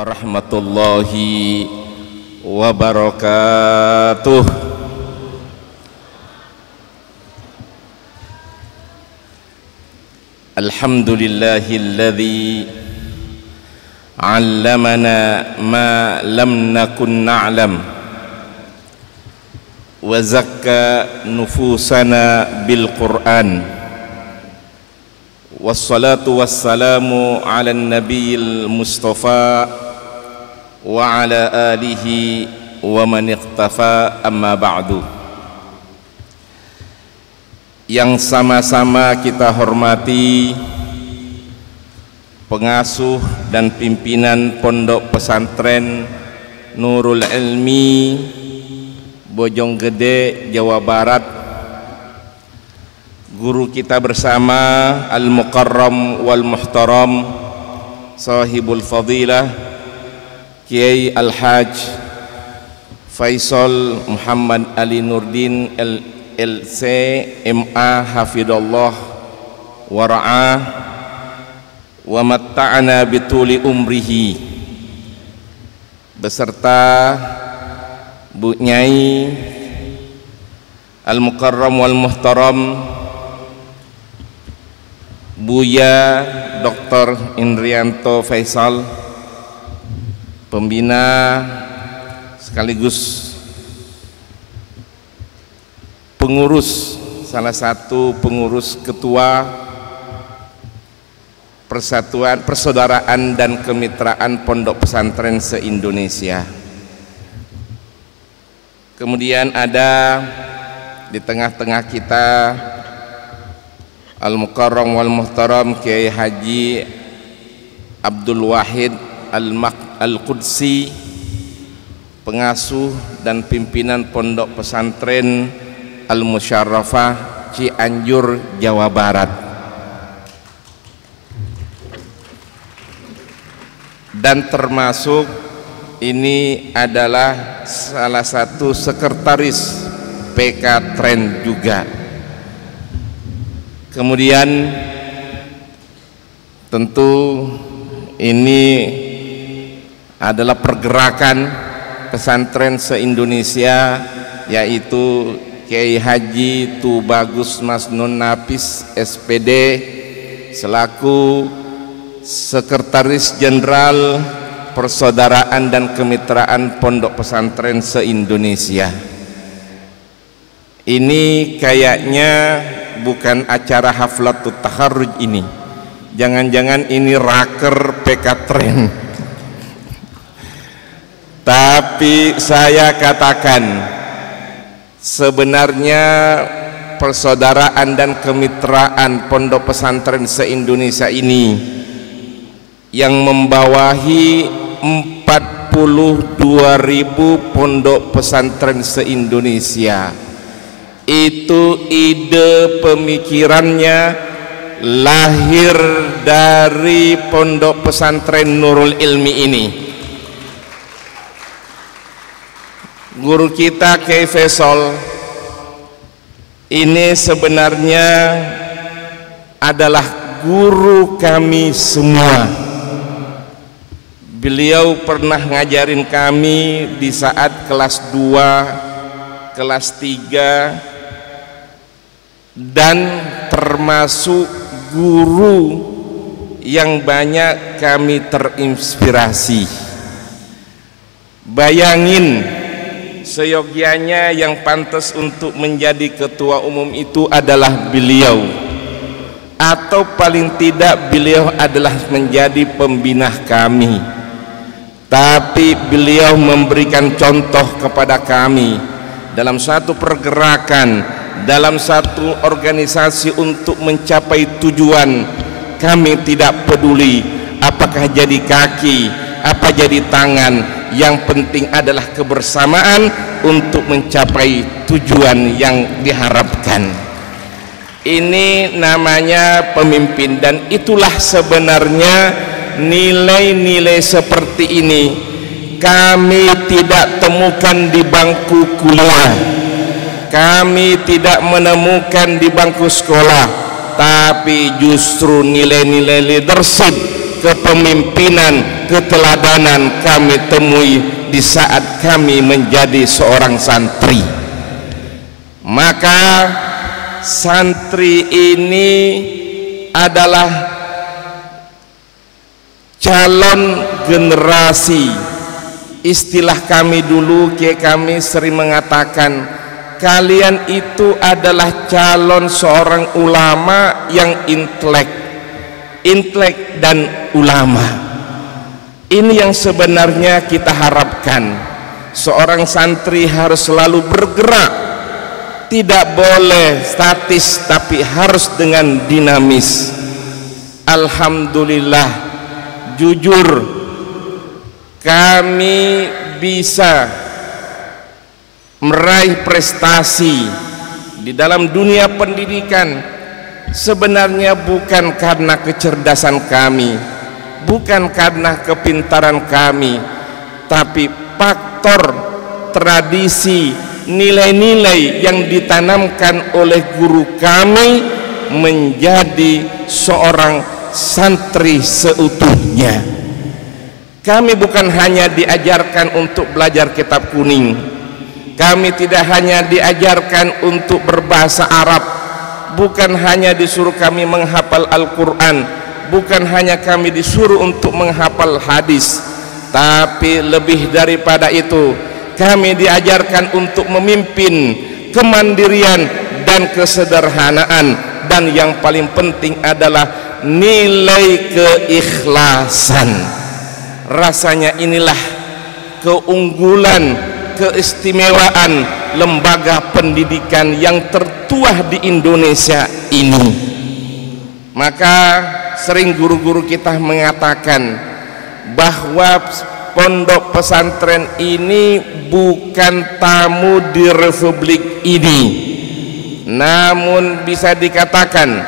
warahmatullahi wabarakatuh. Alhamdulillahilladzi 'allamana ma lam nakun na'lam wa zakka nufusana bil Qur'an. Wassalatu wassalamu ala nabiyil mustafa wa ala alihi wa man iqtafa, amma ba'du. Yang sama-sama kita hormati pengasuh dan pimpinan Pondok Pesantren Nurul Ilmi Bojonggede, Jawa Barat, guru kita bersama Al-Mukarram wal Muhtaram Sahibul Fadilah Kiai Al-Haj Faisal Muhammad Ali Nurdin LC MA Hafidullah Wara'ah wa matta'ana bituli umrihi, beserta Bu Nyai Al-Mukarram wal Muhtaram Buya Dr. Indrianto Faisal, pembina sekaligus pengurus, salah satu pengurus ketua Persatuan Persaudaraan dan Kemitraan Pondok Pesantren se-Indonesia. Kemudian ada di tengah-tengah kita Al-Mukarram wal Muhtaram Kiai Haji Abdul Wahid Al-Qudsi, pengasuh dan pimpinan Pondok Pesantren Al-Musyarrafah Cianjur, Jawa Barat. Dan termasuk ini adalah salah satu sekretaris PK Tren juga. Kemudian tentu ini adalah pergerakan pesantren se-Indonesia, yaitu Kiai Haji Tubagus Masnun Nafis SPD selaku Sekretaris Jenderal Persaudaraan dan Kemitraan Pondok Pesantren se-Indonesia. Ini kayaknya bukan acara haflatut takharruj ini. Jangan-jangan ini raker PK Tren. Tapi saya katakan, sebenarnya persaudaraan dan kemitraan Pondok Pesantren se-Indonesia ini yang membawahi 42.000 pondok pesantren se-Indonesia, itu ide pemikirannya lahir dari Pondok Pesantren Nurul Ilmi ini. Guru kita Kiai Faisal ini sebenarnya adalah guru kami semua. Beliau pernah ngajarin kami di saat kelas 2, kelas 3, dan termasuk guru yang banyak kami terinspirasi. Bayangin, seyogianya yang pantas untuk menjadi ketua umum itu adalah beliau, atau paling tidak beliau adalah menjadi pembina kami. Tapi beliau memberikan contoh kepada kami dalam satu pergerakan, dalam satu organisasi untuk mencapai tujuan. Kami tidak peduli apakah jadi kaki, apa jadi tangan, yang penting adalah kebersamaan untuk mencapai tujuan yang diharapkan. Ini namanya pemimpin, dan itulah sebenarnya nilai-nilai seperti ini kami tidak temukan di bangku kuliah, kami tidak menemukan di bangku sekolah, tapi justru nilai-nilai leadership kepemimpinan, keteladanan kami temui di saat kami menjadi seorang santri. Maka santri ini adalah calon generasi. Istilah kami dulu, kami sering mengatakan, kalian itu adalah calon seorang ulama yang intelek dan ulama. Ini yang sebenarnya kita harapkan. Seorang santri harus selalu bergerak, tidak boleh statis, tapi harus dengan dinamis. Alhamdulillah, jujur kami bisa meraih prestasi di dalam dunia pendidikan sebenarnya bukan karena kecerdasan kami, bukan karena kepintaran kami, tapi faktor tradisi, nilai-nilai yang ditanamkan oleh guru kami menjadi seorang santri seutuhnya. Kami bukan hanya diajarkan untuk belajar kitab kuning, kami tidak hanya diajarkan untuk berbahasa Arab, bukan hanya disuruh kami menghafal Al-Quran, bukan hanya kami disuruh untuk menghafal hadis, tapi lebih daripada itu kami diajarkan untuk memimpin, kemandirian dan kesederhanaan, dan yang paling penting adalah nilai keikhlasan. Rasanya inilah keunggulan, keistimewaan lembaga pendidikan yang tertua di Indonesia ini. Maka sering guru-guru kita mengatakan bahwa pondok pesantren ini bukan tamu di republik ini, namun bisa dikatakan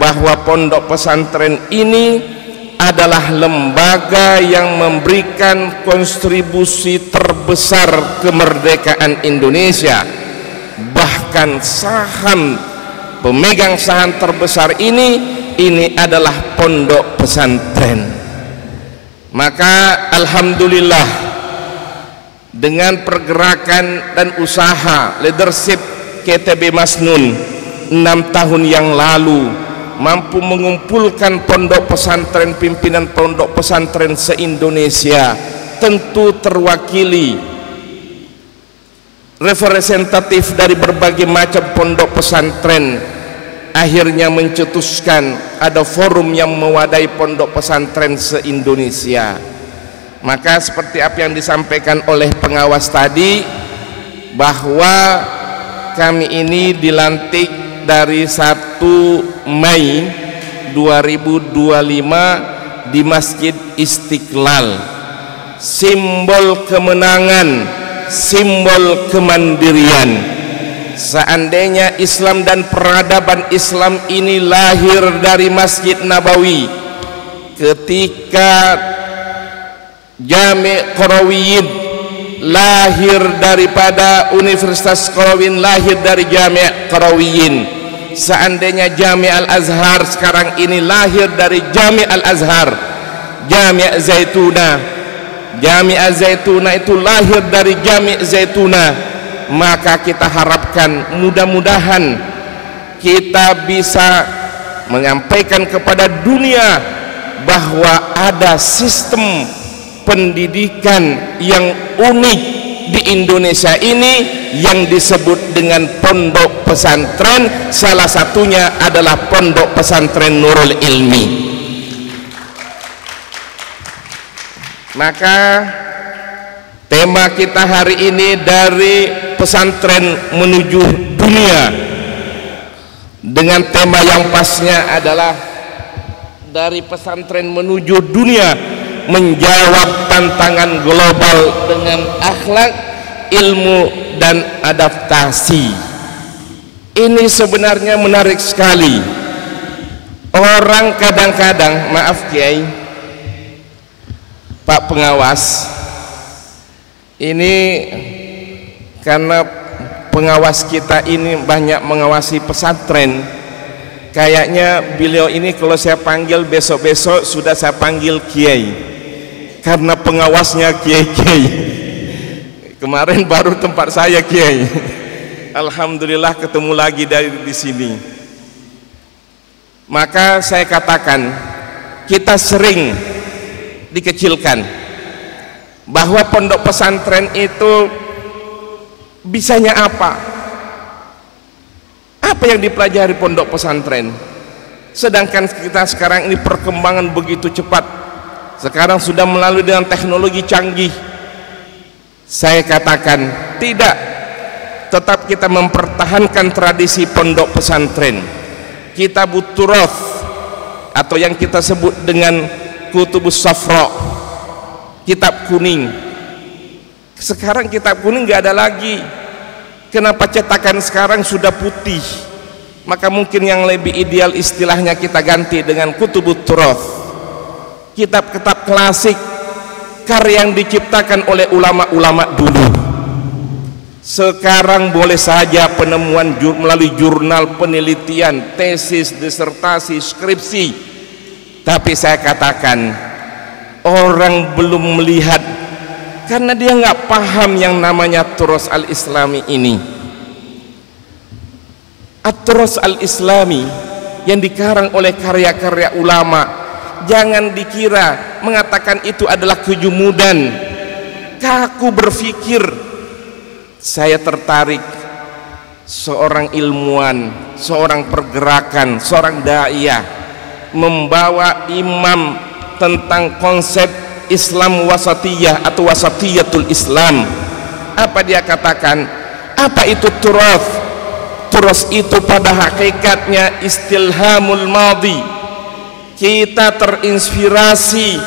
bahwa pondok pesantren ini adalah lembaga yang memberikan kontribusi terbesar kemerdekaan Indonesia. Bahkan saham, pemegang saham terbesar ini adalah pondok pesantren. Maka alhamdulillah, dengan pergerakan dan usaha leadership KTB Masnun 6 tahun yang lalu mampu mengumpulkan pondok pesantren, pimpinan pondok pesantren se-Indonesia, tentu terwakili representatif dari berbagai macam pondok pesantren, akhirnya mencetuskan ada forum yang mewadai pondok pesantren se-Indonesia. Maka seperti apa yang disampaikan oleh pengawas tadi, bahwa kami ini dilantik dari 1 Mei 2025 di Masjid Istiqlal, simbol kemenangan, simbol kemandirian. Seandainya Islam dan peradaban Islam ini lahir dari Masjid Nabawi, ketika Jami' Qarawiyyin lahir daripada Universitas Qarawiyyin, lahir dari Jami' Qarawiyyin. Seandainya Jami' Al-Azhar sekarang ini lahir dari Jami' Al-Azhar, Jami' Zaituna, Jami' Zaituna itu lahir dari Jami' Zaituna, maka kita harapkan mudah-mudahan kita bisa menyampaikan kepada dunia bahwa ada sistem pendidikan yang unik di Indonesia ini yang disebut dengan pondok pesantren. Salah satunya adalah pondok pesantren Nurul Ilmi. Maka tema kita hari ini dari pesantren menuju dunia, dengan tema yang pasnya adalah dari pesantren menuju dunia, menjawab tantangan global dengan akhlak, ilmu dan adaptasi. Ini sebenarnya menarik sekali. Orang kadang-kadang, maaf Kiai, Pak Pengawas, ini karena pengawas kita ini banyak mengawasi pesantren, Kayaknya beliau ini kalau saya panggil besok-besok sudah saya panggil kiai, karena pengawasnya kiai-kiai. Kemarin baru tempat saya kiai. Alhamdulillah ketemu lagi di sini. Maka saya katakan, kita sering dikecilkan bahwa pondok pesantren itu bisanya apa? Apa yang dipelajari pondok pesantren? Sedangkan kita sekarang ini perkembangan begitu cepat. Sekarang sudah melalui dengan teknologi canggih. Saya katakan tidak. Tetap kita mempertahankan tradisi pondok pesantren. Kitabut Turath atau yang kita sebut dengan Kutubus Safra, kitab kuning. Sekarang kitab kuning nggak ada lagi. Kenapa cetakan sekarang sudah putih? Maka mungkin yang lebih ideal istilahnya kita ganti dengan Kutubut Turath, kitab-kitab klasik, karya yang diciptakan oleh ulama-ulama dulu. Sekarang boleh saja penemuan melalui jurnal penelitian, tesis, disertasi, skripsi. Tapi saya katakan, orang belum melihat karena dia nggak paham yang namanya Turath al-Islami ini. At-Turath al-Islami yang dikarang oleh karya-karya ulama, jangan dikira mengatakan itu adalah kejumudan, kaku berpikir. Saya tertarik seorang ilmuwan, seorang pergerakan, seorang da'iyah membawa imam tentang konsep Islam wasatiyah atau wasatiyatul Islam. Apa dia katakan? Apa itu Turath? Turath itu pada hakikatnya istilhamul madhi. Kita terinspirasi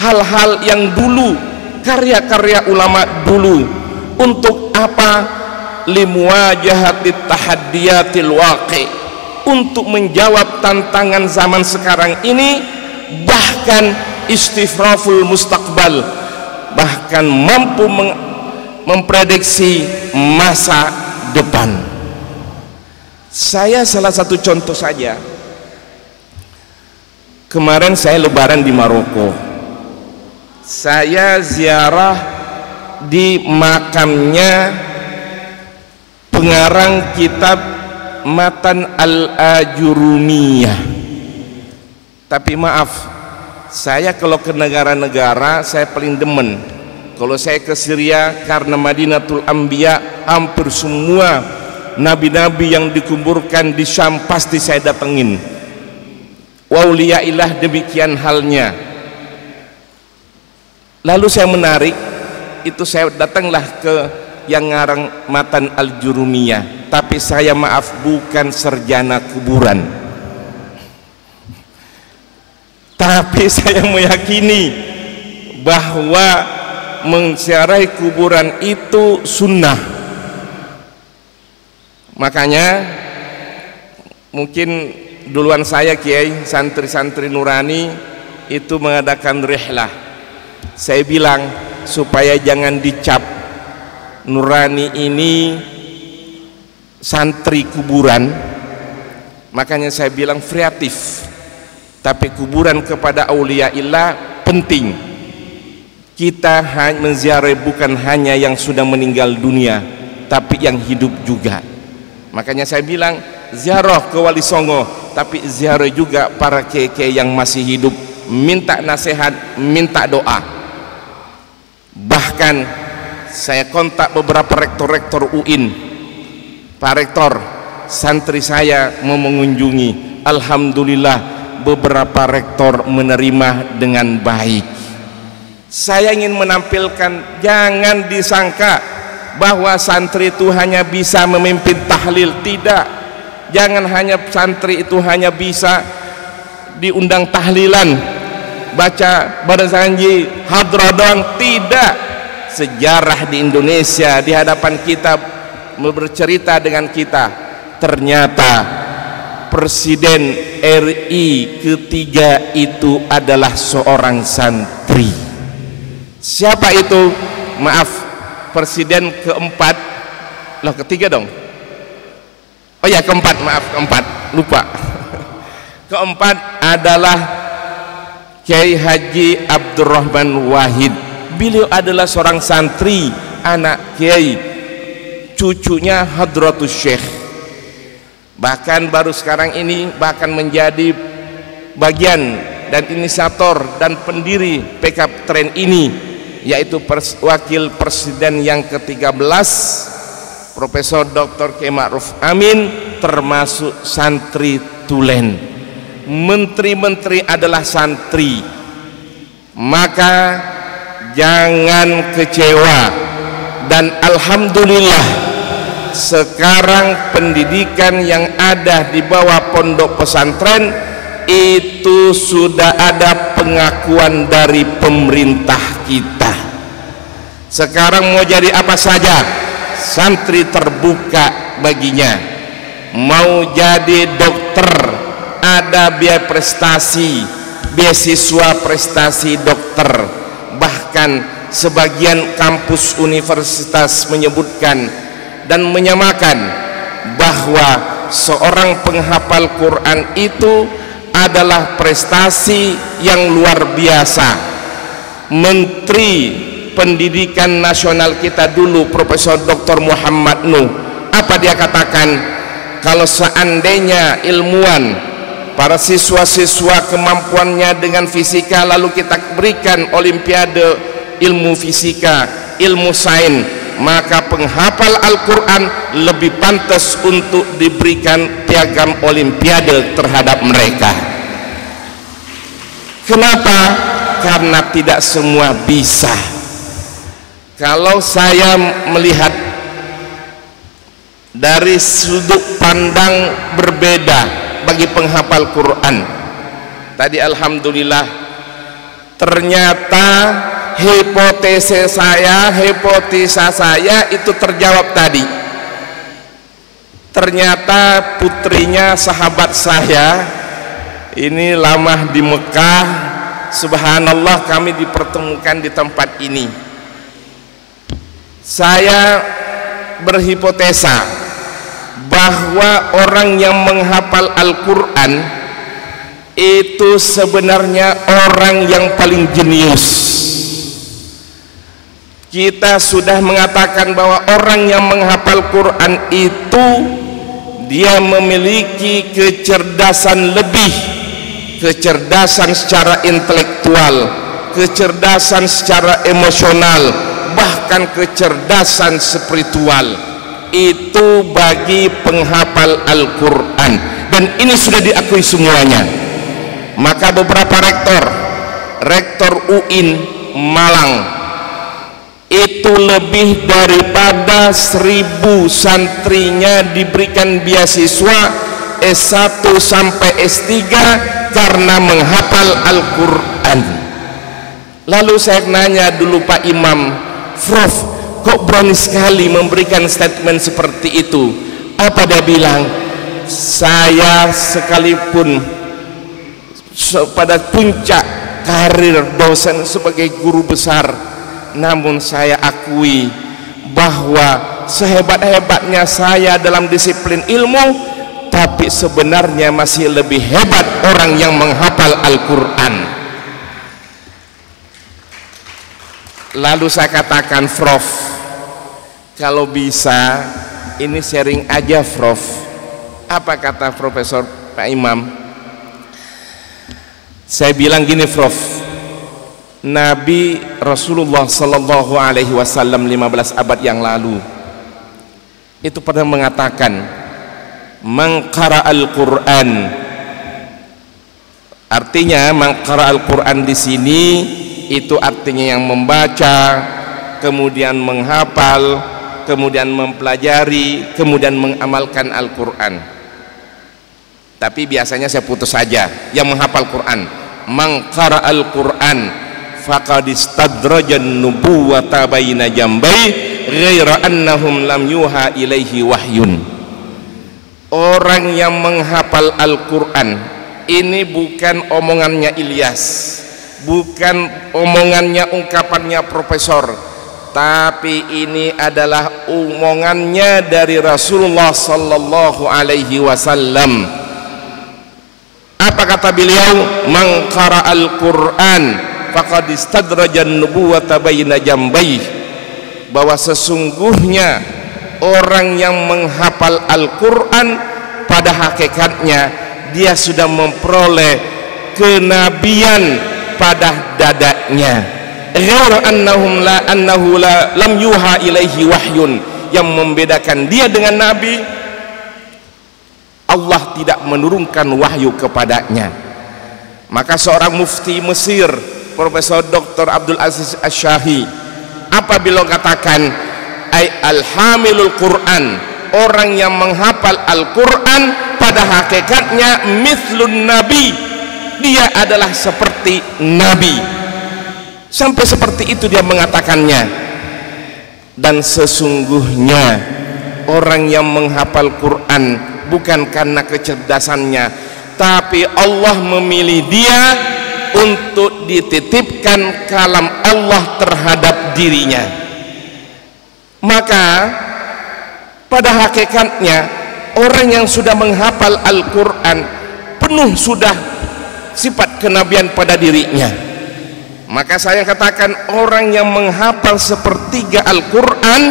hal-hal yang dulu, karya-karya ulama dulu. Untuk apa? Limuwajahatit tahaddiyatil waqi', untuk menjawab tantangan zaman sekarang ini, bahkan istifraful mustaqbal, bahkan mampu memprediksi masa depan. Saya salah satu contoh saja. Kemarin saya lebaran di Maroko. Saya ziarah di makamnya pengarang kitab Matan al-Ajurumiyah. Tapi maaf, saya kalau ke negara-negara saya paling demen. Kalau saya ke Syria karena Madinatul Anbiya, hampir semua nabi-nabi yang dikuburkan di Syam pasti saya datengin. Wauliyaillah demikian halnya. Lalu saya menarik, itu saya datanglah ke yang ngarang Matan al-Jurumiyah. Tapi saya maaf, bukan sarjana kuburan. Tapi saya meyakini bahwa menziarahi kuburan itu sunnah. Makanya mungkin duluan saya kiai, santri-santri nurani itu mengadakan rihlah. Saya bilang supaya jangan dicap nurani ini santri kuburan. Makanya saya bilang kreatif. Tapi kuburan kepada auliyaillah penting. Kita menziarahi bukan hanya yang sudah meninggal dunia, tapi yang hidup juga. Makanya saya bilang ziarah ke Wali Songo, tapi ziarah juga para kiai yang masih hidup, minta nasihat, minta doa. Bahkan saya kontak beberapa rektor-rektor UIN. Pak Rektor, santri saya mau mengunjungi. Alhamdulillah beberapa rektor menerima dengan baik. Saya ingin menampilkan, jangan disangka bahwa santri itu hanya bisa memimpin tahlil. Tidak. Jangan hanya santri itu hanya bisa diundang tahlilan, baca barzanji hadrah doang. Tidak. Sejarah di Indonesia di hadapan kita bercerita dengan kita, ternyata Presiden RI ketiga itu adalah seorang santri. Siapa itu? Maaf, presiden keempat. Loh, ketiga dong. Oh ya, keempat, maaf, keempat, lupa. Keempat adalah Kiai Haji Abdurrahman Wahid. Beliau adalah seorang santri, anak Kiai, cucunya Hadratus Syekh. Bahkan baru sekarang ini bahkan menjadi bagian dan inisiator dan pendiri PK Tren ini, yaitu wakil presiden yang ke-13 Profesor Dr. Kiai Ma'ruf Amin, termasuk santri tulen. Menteri-menteri adalah santri, maka jangan kecewa. Dan alhamdulillah sekarang pendidikan yang ada di bawah pondok pesantren itu sudah ada pengakuan dari pemerintah kita. Sekarang mau jadi apa saja santri terbuka baginya. Mau jadi dokter ada biaya prestasi, beasiswa prestasi dokter. Bahkan sebagian kampus universitas menyebutkan dan menyamakan bahwa seorang penghafal Quran itu adalah prestasi yang luar biasa. Menteri Pendidikan Nasional kita dulu Profesor Dr. Muhammad Nuh, apa dia katakan? Kalau seandainya ilmuwan, para siswa-siswa kemampuannya dengan fisika, lalu kita berikan olimpiade ilmu fisika, ilmu sains, maka penghafal Al-Quran lebih pantas untuk diberikan piagam olimpiade terhadap mereka. Kenapa? Karena tidak semua bisa. Kalau saya melihat dari sudut pandang berbeda bagi penghafal Quran tadi, alhamdulillah ternyata hipotesa saya itu terjawab tadi. Ternyata putrinya sahabat saya ini lama di Mekah, subhanallah kami dipertemukan di tempat ini. Saya berhipotesa bahwa orang yang menghafal Al-Quran itu sebenarnya orang yang paling jenius. Kita sudah mengatakan bahwa orang yang menghafal Quran itu dia memiliki kecerdasan lebih, kecerdasan secara intelektual, kecerdasan secara emosional, bahkan kecerdasan spiritual. Itu bagi penghafal Al-Quran, dan ini sudah diakui semuanya. Maka beberapa rektor UIN Malang itu lebih daripada 1000 santrinya diberikan beasiswa S1 sampai S3 karena menghafal Al-Quran. Lalu saya nanya dulu Pak Imam, Prof, kok berani sekali memberikan statement seperti itu? Apa dia bilang? Saya sekalipun pada puncak karir dosen sebagai guru besar, namun saya akui bahwa sehebat-hebatnya saya dalam disiplin ilmu, tapi sebenarnya masih lebih hebat orang yang menghafal Al-Quran. Lalu saya katakan, Prof, kalau bisa ini sharing aja, Prof. Apa kata Profesor Pak Imam? Saya bilang gini, Prof, Nabi Rasulullah Sallallahu Alaihi Wasallam 15 abad yang lalu itu pernah mengatakan, man qara'al Quran, artinya man qara'al Quran di sini itu artinya yang membaca, kemudian menghafal, kemudian mempelajari, kemudian mengamalkan Al-Quran. Tapi biasanya saya putus saja yang menghafal Quran. Man qara'al Quran faqad istadrajan nubuwata baina jambai ghaira annahum lam yuha ilaihi wahyun. Orang yang menghafal Al-Quran ini bukan omongannya Ilyas, bukan omongannya, ungkapannya profesor, tapi ini adalah omongannya dari Rasulullah Sallallahu Alaihi Wasallam. Apa Apa kata beliau? Man qara'al Qur'an faqad istadraja an-nubuwata baina jambayh, bahwa sesungguhnya orang yang menghafal Al-Qur'an pada hakikatnya dia sudah memperoleh kenabian pada dadanya. Ghairu annahu lam yuha ilaihi wahyun, yang membedakan dia dengan nabi, Allah tidak menurunkan wahyu kepadanya. Maka seorang mufti Mesir, Profesor Dr. Abdul Aziz Asy-Syahi, apabila katakan ay al-hamilul Quran, orang yang menghafal Al-Quran pada hakikatnya mithlun nabi, dia adalah seperti nabi. Sampai seperti itu dia mengatakannya. Dan sesungguhnya orang yang menghafal Quran bukan karena kecerdasannya, tapi Allah memilih dia untuk dititipkan kalam Allah terhadap dirinya. Maka pada hakikatnya orang yang sudah menghafal Al-Quran penuh sudah sifat kenabian pada dirinya. Maka saya katakan orang yang menghafal sepertiga Al-Quran,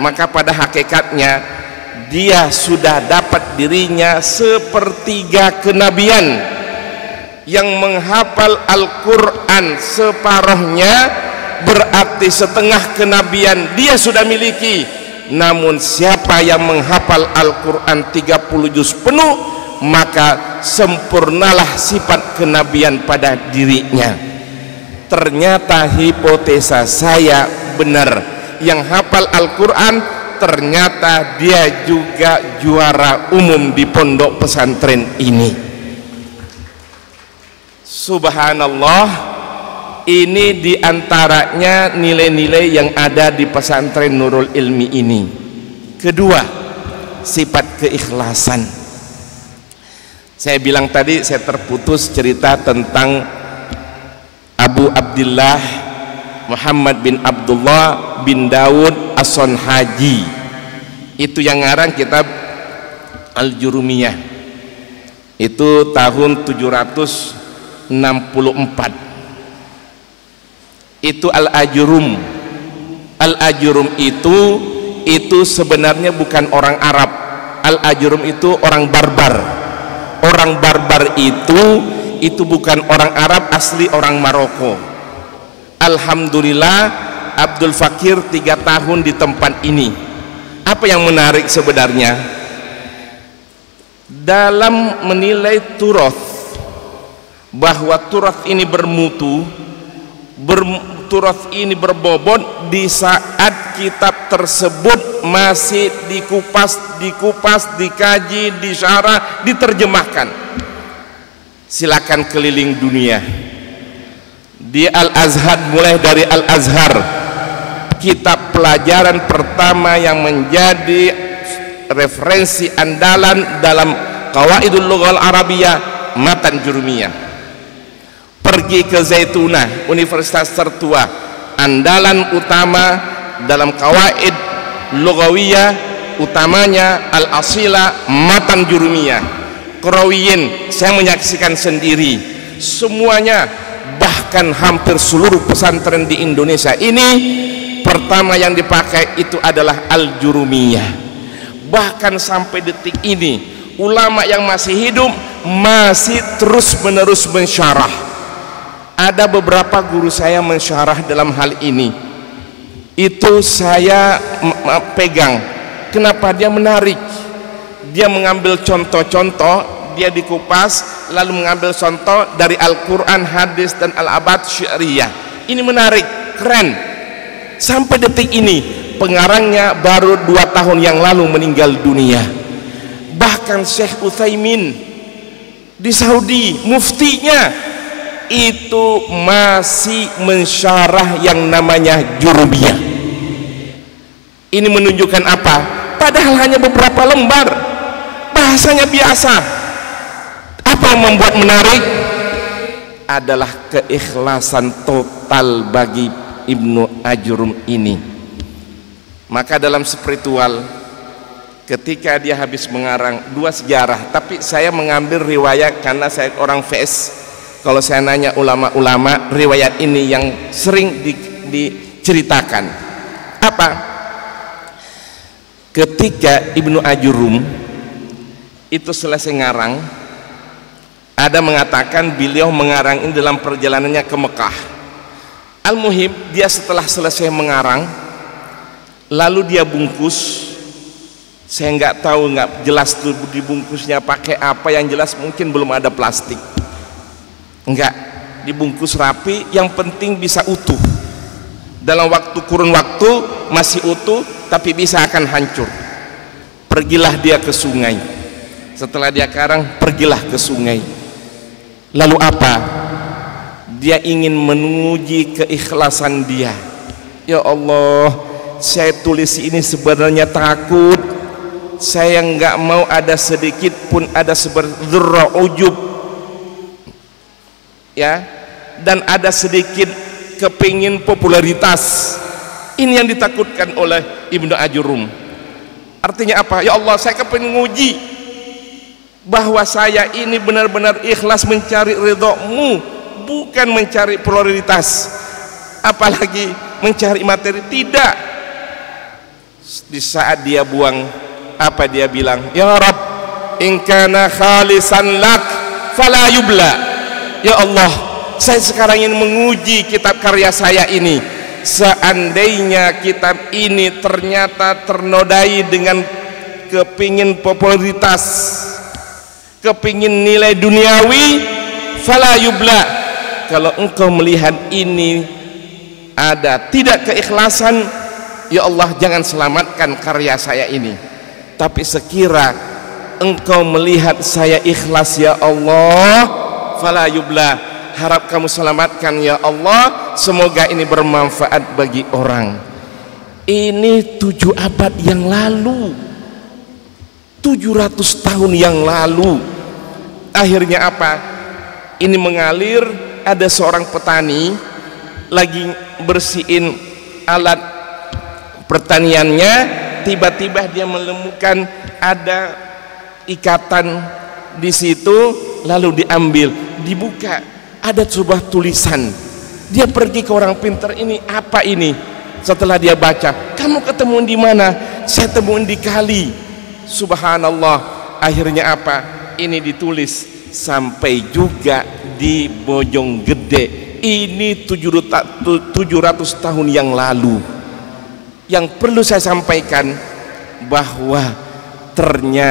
maka pada hakikatnya dia sudah dapat dirinya sepertiga kenabian. Yang menghafal Al-Quran separuhnya berarti setengah kenabian dia sudah miliki. Namun siapa yang menghafal Al-Quran 30 juz penuh, maka sempurnalah sifat kenabian pada dirinya. Ternyata hipotesa saya benar, yang hafal Al-Quran ternyata dia juga juara umum di pondok pesantren ini. Subhanallah, ini diantaranya nilai-nilai yang ada di pesantren Nurul Ilmi ini. Kedua, sifat keikhlasan. Saya bilang tadi, saya terputus cerita tentang Abu Abdullah Muhammad bin Abdullah bin Daud As-Sonhaji. Itu yang ngarang kitab Al-Jurumiyah. Itu tahun 764. Itu Al-Ajrum. Al-Ajrum itu sebenarnya bukan orang Arab. Al-Ajrum itu orang barbar. Orang barbar itu bukan orang Arab, asli orang Maroko. Alhamdulillah Abdul Fakir 3 tahun di tempat ini. Apa yang menarik sebenarnya dalam menilai turath, bahwa turath ini bermutu, turath ini berbobot di saat kitab tersebut masih dikupas, dikaji, disyarah, diterjemahkan. Silakan keliling dunia di Al-Azhar, mulai dari Al-Azhar, kitab pelajaran pertama yang menjadi referensi andalan dalam Qawaidul Lughah Al-Arabiyah, Matan Jurumiyah. Pergi ke Zaitunah, universitas tertua, andalan utama dalam Qawaid Lughawiyah utamanya Al-Asila, Matan Jurumiyah. Qurawiyin, saya menyaksikan sendiri semuanya, bahkan hampir seluruh pesantren di Indonesia ini pertama yang dipakai itu adalah Al-Jurumiyah. Bahkan sampai detik ini ulama yang masih hidup masih terus menerus mensyarah. Ada beberapa guru saya mensyarah dalam hal ini, itu saya pegang. Kenapa? Dia menarik, dia mengambil contoh-contoh, dia dikupas, lalu mengambil contoh dari Al-Quran, hadis, dan Al-Abad Syariah. Ini menarik, keren. Sampai detik ini pengarangnya baru 2 tahun yang lalu meninggal dunia. Bahkan Syekh Utsaimin di Saudi, muftinya itu masih mensyarah yang namanya Jurumiyah. Ini menunjukkan apa? Padahal hanya beberapa lembar, bahasanya biasa. Apa yang membuat menarik? Adalah keikhlasan total bagi Ibnu Ajrum ini. Maka dalam spiritual ketika dia habis mengarang 2 sejarah, tapi saya mengambil riwayat karena saya orang VS. Kalau saya nanya ulama-ulama, riwayat ini yang sering diceritakan. Apa? Ketika Ibnu Ajurum itu selesai ngarang, ada mengatakan beliau mengarang ini dalam perjalanannya ke Mekah. Al-Muhim, dia setelah selesai mengarang, lalu dia bungkus. Saya nggak tahu, nggak jelas tuh dibungkusnya pakai apa, yang jelas mungkin belum ada plastik. Enggak, dibungkus rapi, yang penting bisa utuh. Dalam kurun waktu masih utuh, tapi bisa akan hancur. Pergilah dia ke sungai. Setelah dia karang, pergilah ke sungai. Lalu apa? Dia ingin menguji keikhlasan dia. Ya Allah, saya tulis ini sebenarnya takut. Saya nggak mau ada sedikit pun ada dzurra ujub, ya, dan ada sedikit kepingin popularitas. Ini yang ditakutkan oleh Ibnu Ajurum. Artinya apa? Ya Allah, saya kepingin nguji bahwa saya ini benar-benar ikhlas mencari ridho-Mu, bukan mencari popularitas, apalagi mencari materi. Tidak. Di saat dia buang, apa dia bilang? Ya Rabb, in kana khalisan lak fala yubla. Ya Allah, saya sekarang ingin menguji kitab karya saya ini. Seandainya kitab ini ternyata ternodai dengan kepingin popularitas, kepingin nilai duniawi, fala yubla. Kalau engkau melihat ini ada tidak keikhlasan, ya Allah, jangan selamatkan karya saya ini. Tapi sekira engkau melihat saya ikhlas, ya Allah, fala yubla, harap kamu selamatkan ya Allah, semoga ini bermanfaat bagi orang. Ini 7 abad yang lalu, 700 tahun yang lalu. Akhirnya apa? Ini mengalir. Ada seorang petani lagi bersihin alat pertaniannya, tiba-tiba dia menemukan ada ikatan di situ, lalu diambil, dibuka, ada sebuah tulisan. Dia pergi ke orang pintar, ini apa ini? Setelah dia baca, kamu ketemu di mana? Saya temuin di kali. Subhanallah. Akhirnya apa? Ini ditulis sampai juga di Bojonggede. Ini 700 tahun yang lalu. Yang perlu saya sampaikan bahwa ternyata